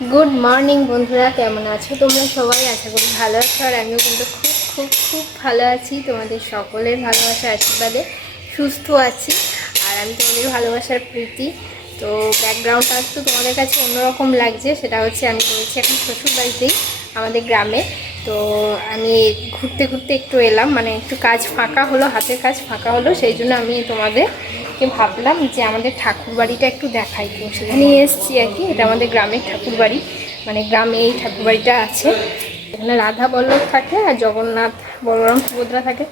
Good morning বন্ধুরা, কেমন আছো তোমরা সবাই? আশা করি ভালো আছো, আর আমিও কিন্তু খুব খুব খুব ভালো আছি। তোমাদের সকলের ভালোবাসা, আশীর্বাদে সুস্থ আছি। আর আমি তোমাদের ভালোবাসার প্রীতি। তো ব্যাকগ্রাউন্ডটা একটু তোমাদের কাছে অন্যরকম লাগছে, সেটা হচ্ছে আমি রয়েছি এখন শ্বশুরবাড়িতেই, আমাদের গ্রামে। তো আমি ঘুরতে ঘুরতে একটু এলাম মানে একটু কাজ ফাঁকা হলো, হাতের কাজ ফাঁকা হলো, সেই জন্য আমি তোমাদেরকে ভাবলাম যে আমাদের ঠাকুর বাড়িটা একটু দেখাই তো সেখানেই এসেছি আর কি। এটা আমাদের গ্রামের ঠাকুর বাড়ি। মানে গ্রামে এই ঠাকুর বাড়িটা আছে। এখানে রাধা বল্লভ থাকে আর জগন্নাথ বলরাম সুভদ্রা থাকে।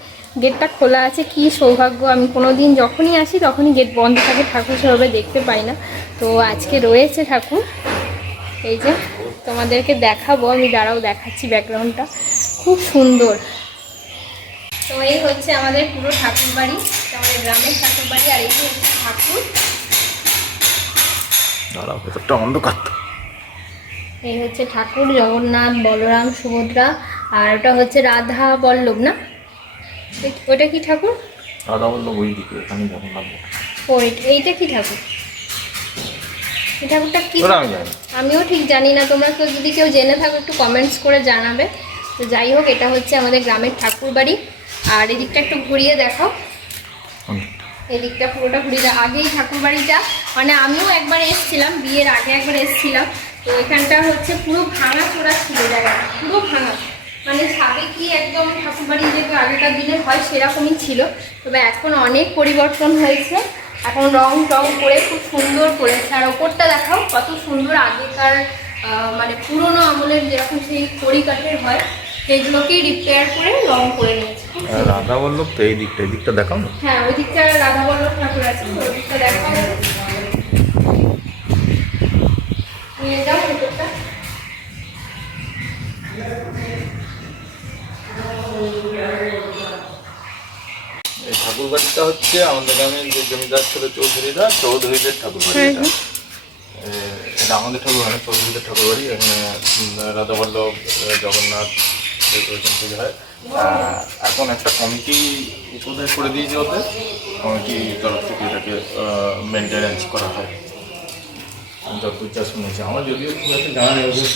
গেটটা খোলা আছে। কি সৌভাগ্য আমি কোনো দিন যখনই আসি তখনই গেট বন্ধ থাকে। ঠাকুর সেভাবে দেখতে পাই না। তো আজকে রয়েছে ঠাকুর। এই যে তোমাদেরকে দেখাবো আমি দাঁড়াও দেখাচ্ছি ব্যাকগ্রাউন্ডটা খুব সুন্দর। তো এই হচ্ছে আমাদের পুরো ঠাকুর বাড়ি। আমাদের গ্রামের ঠাকুর বাড়ি আর এই যে ঠাকুর। দাঁড়াও ভেতরটা অন্ধকার এই হচ্ছে ঠাকুর জগন্নাথ বলরাম সুভদ্রা আর ওটা হচ্ছে রাধা বল্লভ না? ওটা কি ঠাকুর? দাদা বলল ওই দিকে এখানে জগন্নাথ ও এইটা কি ঠাকুর? এই ঠাকুরটা কি। আমিও ঠিক জানি না তোমরা কেউ যদি কেউ জেনে থাকো একটু কমেন্টস করে জানাবে। তো যাই হোক এটা হচ্ছে আমাদের গ্রামের ঠাকুর বাড়ি আর এদিকটা একটু ঘুরিয়ে দেখাও। এদিকটা পুরোটা ঘুরিয়ে দাও আগেই ঠাকুর বাড়িটা মানে আমিও একবার এসেছিলাম, বিয়ের আগে একবার এসেছিলাম। তো এখানটা হচ্ছে পুরো ভাঙা চোরা ছিল জায়গাটা, পুরো ভাঙা। মানে সাবে কি একদম ঠাকুর বাড়ি যেহেতু আগেকার দিনে হয়, সেরকমই ছিল। তবে এখন অনেক পরিবর্তন হয়েছে। এখন রং টং করে খুব সুন্দর করেছে। আর ওপরটা দেখাও, কত সুন্দর আগেকার মানে পুরোনো আমলের যেরকম সেই খড়ি কাঠের হয়। সেগুলোকেই রিপেয়ার করে রং করে নিয়েছে। রাধা বলল তো এই দিকটা এই দিকটা দেখাও না? হ্যাঁ ওই দিকটা রাধা বল্লভ ঠাকুর আছে ওই দিকটা দেখা হবে নিয়ে যাও ভেতরটা ঠাকুর বাড়িটা হচ্ছে আমাদের গ্রামের যে জমিদার ছিল চৌধুরীরা চৌধুরীদের ঠাকুর বাড়ি এটা। আমাদের ঠাকুর মানে চৌধুরীদের ঠাকুর বাড়ি এখানে উম, রাধা বল্লভ আহ, জগন্নাথ এরকম পুজো হয় এখন একটা কমিটি উপদেশ করে দিয়েছে ওদের। কমিটি তরফ থেকে এটাকে মেনটেন্যান্স করা হয়। যতদূর শুনেছি। আমার যদিও খুব একটা জানা নেই ওদের।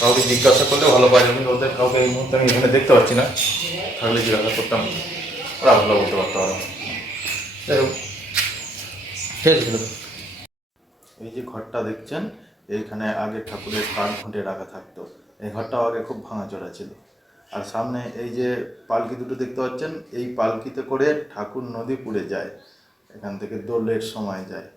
কাউকে জিজ্ঞাসা করলে ভালো পাই কিন্তু ওদের কাউকে এই মুহূর্তে আমি এখানে দেখতে পাচ্ছি না। থাকলে জিজ্ঞাসা করতাম, ওরা ভালো বলতে পারতো আরও। যাই হোক ঠিক। এই যে ঘরটা দেখছেন এইখানে আগে ঠাকুরের কাঠ ঘুঁটে রাখা থাকতো। এই ঘরটাও আগে খুব ভাঙাচোরা ছিল। আর সামনে এই যে পালকি দুটো দেখতে পাচ্ছেন, এই পালকিতে করে ঠাকুর নদী নদীপুরে যায়। এখান থেকে দোলের সময় যায়।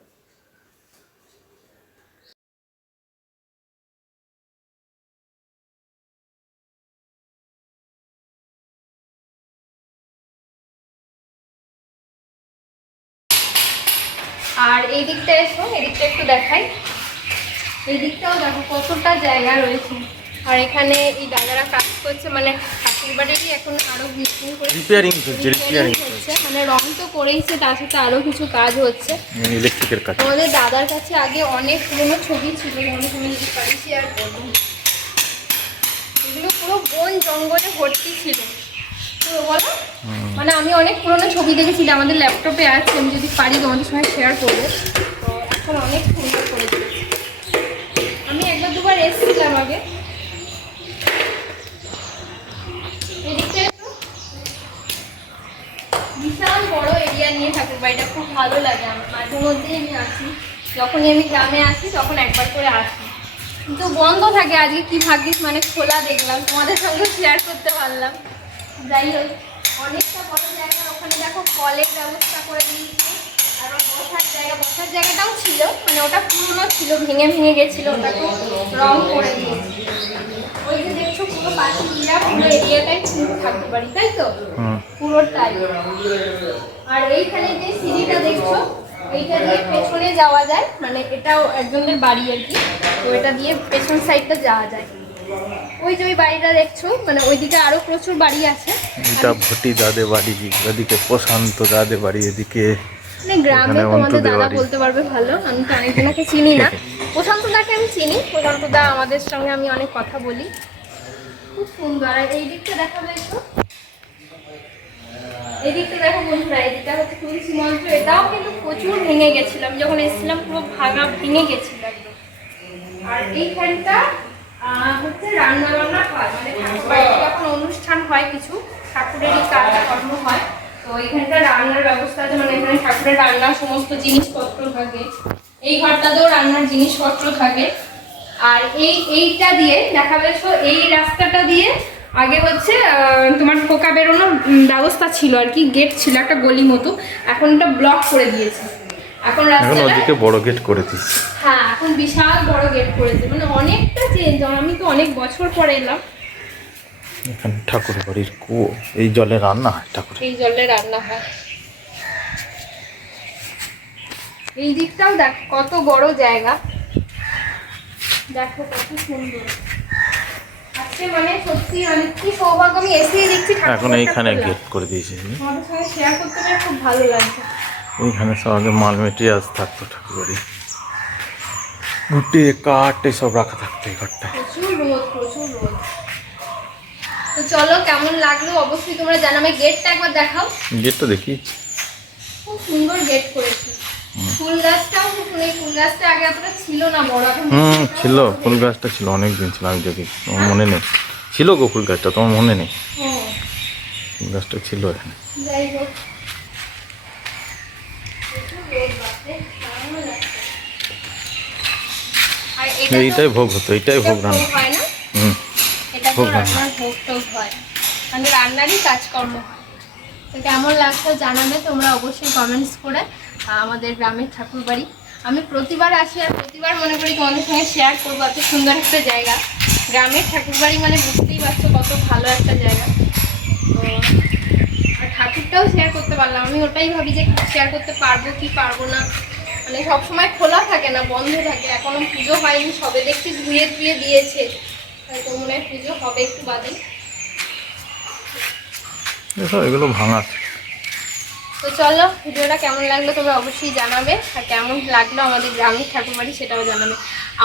আর এই দিকটা এসো, এই দিকটা একটু দেখাই। এই দিকটাও দেখো কতটা জায়গা রয়েছে। আর এখানে এই দাদারা কাজ করছে মানে ঠাকুর বাড়িরই এখন আরও বিল্ডিং করে রিপেয়ারিং চলছে repairing হচ্ছে। মানে রং তো করেইছে তার সাথে আরও কিছু কাজ হচ্ছে। ইলেকট্রিকের কাজ। আমাদের দাদার কাছে আগে অনেক পুরোনো ছবি ছিল আমি যদি পারি শেয়ার করব এগুলো পুরো বন জঙ্গলে ভর্তি ছিল। পুরো বলো মানে আমি অনেক পুরোনো ছবি দেখেছিলাম আমাদের ল্যাপটপে আছে আমি যদি পারি তোমাদের সঙ্গে শেয়ার করব। তো এখন অনেক সুন্দর করে দিয়েছে আমি একবার দুবার এসেছিলাম আগে এদিকটা একটু বিশাল এরিয়া নিয়ে ঠাকুর বাড়িটা খুব ভালো লাগে আমার। মাঝে মধ্যেই আমি আসি। যখনই আমি গ্রামে আসি তখন একবার করে আসি। কিন্তু বন্ধ থাকে আজকে কি ভাগ্যিস মানে খোলা দেখলাম। তোমাদের সঙ্গে শেয়ার করতে পারলাম। যাই হোক অনেকটা বড় জায়গা ওখানে দেখো কলের ব্যবস্থা করে দিয়েছে। আর বসার জায়গা বসার জায়গাটাও ছিল মানে ওটা পুরনো ছিল ভেঙে ভেঙে গেছিল ওটাকে রং করে দিয়েছে। ওই যে দেখছ পুরো পাখিরা পুরো এরিয়াটাই ঠাকুর বাড়ি তাই তো? পুরোটাই। আর এইখানে যে সিঁড়িটা দেখছ এইটা দিয়ে পেছনে যাওয়া যায়। মানে এটাও একজনের বাড়ি আর কি। তো এটা দিয়ে পেছন সাইডটা যাওয়া যায়। ওই যে ওই বাড়িটা দেখছ মানে ওইদিকে আরও প্রচুর বাড়ি আছে। এটা ভটি দাদে বাড়ি এদিকে প্রশান্ত দাদে বাড়ি এদিকে মানে গ্রামে তোমাদের দাদা বলতে পারবে ভালো আমি তো অনেকজনকে চিনি না। প্রশান্ত দাকে আমি চিনি প্রশান্ত দা আমাদের সঙ্গে আমি অনেক কথা বলি। খুব সুন্দর আর এই দিকটা দেখাবে একটু। এদিকটা দেখো বন্ধুরা, এদিকটা হচ্ছে তুলসী মন্ত্র এটাও কিন্তু প্রচুর ভেঙে গেছিল। আমি যখন এসেছিলাম, পুরো ভাঙা ভেঙে গেছিল একদম। আর এইখানটা হচ্ছে রান্না বান্না হয় মানে যখন অনুষ্ঠান হয় কিছু, ঠাকুরেরই কাজকর্ম হয়, তো এখানটা রান্নার ব্যবস্থা আছে মানে এখানে ঠাকুরের রান্নার সমস্ত জিনিসপত্র থাকে। এই ঘরটাতেও রান্নার জিনিসপত্র থাকে। আর এই, এইটা দিয়ে, দেখা গেছো, এই রাস্তাটা দিয়ে আগে হচ্ছে তোমার পোকা বেরোনোর ব্যবস্থা ছিল আর কি গেট ছিল একটা গলি মতো। এখন এটা ব্লক করে দিয়েছে। এখন রাস্তাটা বড় গেট করে হ্যাঁ এখন বিশাল বড় গেট করেছে। মানে অনেকটা চেঞ্জ আমি তো অনেক বছর পরে এলাম। এখানে ঠাকুর বাড়ির কুয়ো এই জলে রান্না হয় ঠাকুর এই জলে রান্না হয়। এই দিকটাও দেখ কত বড় জায়গা। দেখো কত সুন্দর। মানে সত্যি মানে কি সৌভাগ্য আমি এসেই দেখছি এখন এইখানে। গেট করে দিয়েছে তোমাদের সঙ্গে শেয়ার করতে পেরে খুব ভালো লাগছে। এইখানে সব আগে মাল মেটেরিয়ালস থাকতো ঘুটে কাঠ এসব রাখা থাকতো এই ঘরটায় প্রচুর রোদ প্রচুর রোদ। তো চলো কেমন লাগল অবশ্যই তোমরা জানাবে। গেটটা একবার দেখাও। গেটটা দেখি। খুব সুন্দর গেট করেছে। ফুল গাছটাও হুম ছিল ফুল গাছটা ছিল অনেক দিন ছিল আমি দেখি মনে নেই। ছিল গো ফুল গাছটা তোমার মনে নেই? ফুল গাছটা ছিল এখানে। এইটাই ভোগ হতো এইটাই ভোগ রান্না। হুম ভোগ হয়। মানে রান্নারই কাজকর্ম তো কেমন লাগছে জানাবে তোমরা অবশ্যই কমেন্টস করে আমাদের গ্রামের ঠাকুর বাড়ি আমি প্রতিবার আসি আর প্রতিবার মনে করি তোমাদের সঙ্গে শেয়ার করব, এত সুন্দর একটা জায়গা। গ্রামের ঠাকুর বাড়ি মানে বুঝতেই পারছ কত ভালো একটা জায়গা। তো, আর ঠাকুরটাও শেয়ার করতে পারলাম। আমি ওটাই ভাবি যে শেয়ার করতে পারব কি পারব না। মানে সবসময় খোলা থাকে না, বন্ধ থাকে। এখনও পুজো হয়নি, সবে দেখছি ধুয়ে ধুয়ে দিয়েছে। তো মনে হয় পুজো হবে একটু বাদে এসব এগুলো ভাঙা তো চলো, ভিডিওটা কেমন লাগল তোমরা অবশ্যই জানাবে, আর কেমন লাগল আমাদের গ্রামের ঠাকুরবাড়ি সেটাও জানাবে।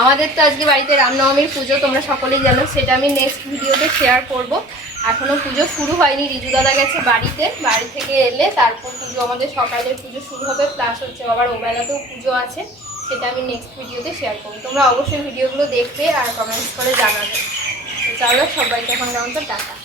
আমাদের তো আজকে বাড়িতে রামনবমীর পুজো, তোমরা সকলেই জানো, সেটা আমি নেক্সট ভিডিওতে শেয়ার করব। এখনও পুজো শুরু হয়নি, রিজু দাদা গেছে বাড়িতে, বাড়ি থেকে এলে তারপর পুজো, আমাদের সকালের পুজো শুরু হবে প্লাস হচ্ছে আবার ওবেলাতেও পুজো আছে, সেটা আমি নেক্সট ভিডিওতে শেয়ার করব। তোমরা অবশ্যই ভিডিওগুলো দেখবে আর কমেন্টস করে জানাবে। তো চলো, সবাইকে এখন যেমন তো টাটা।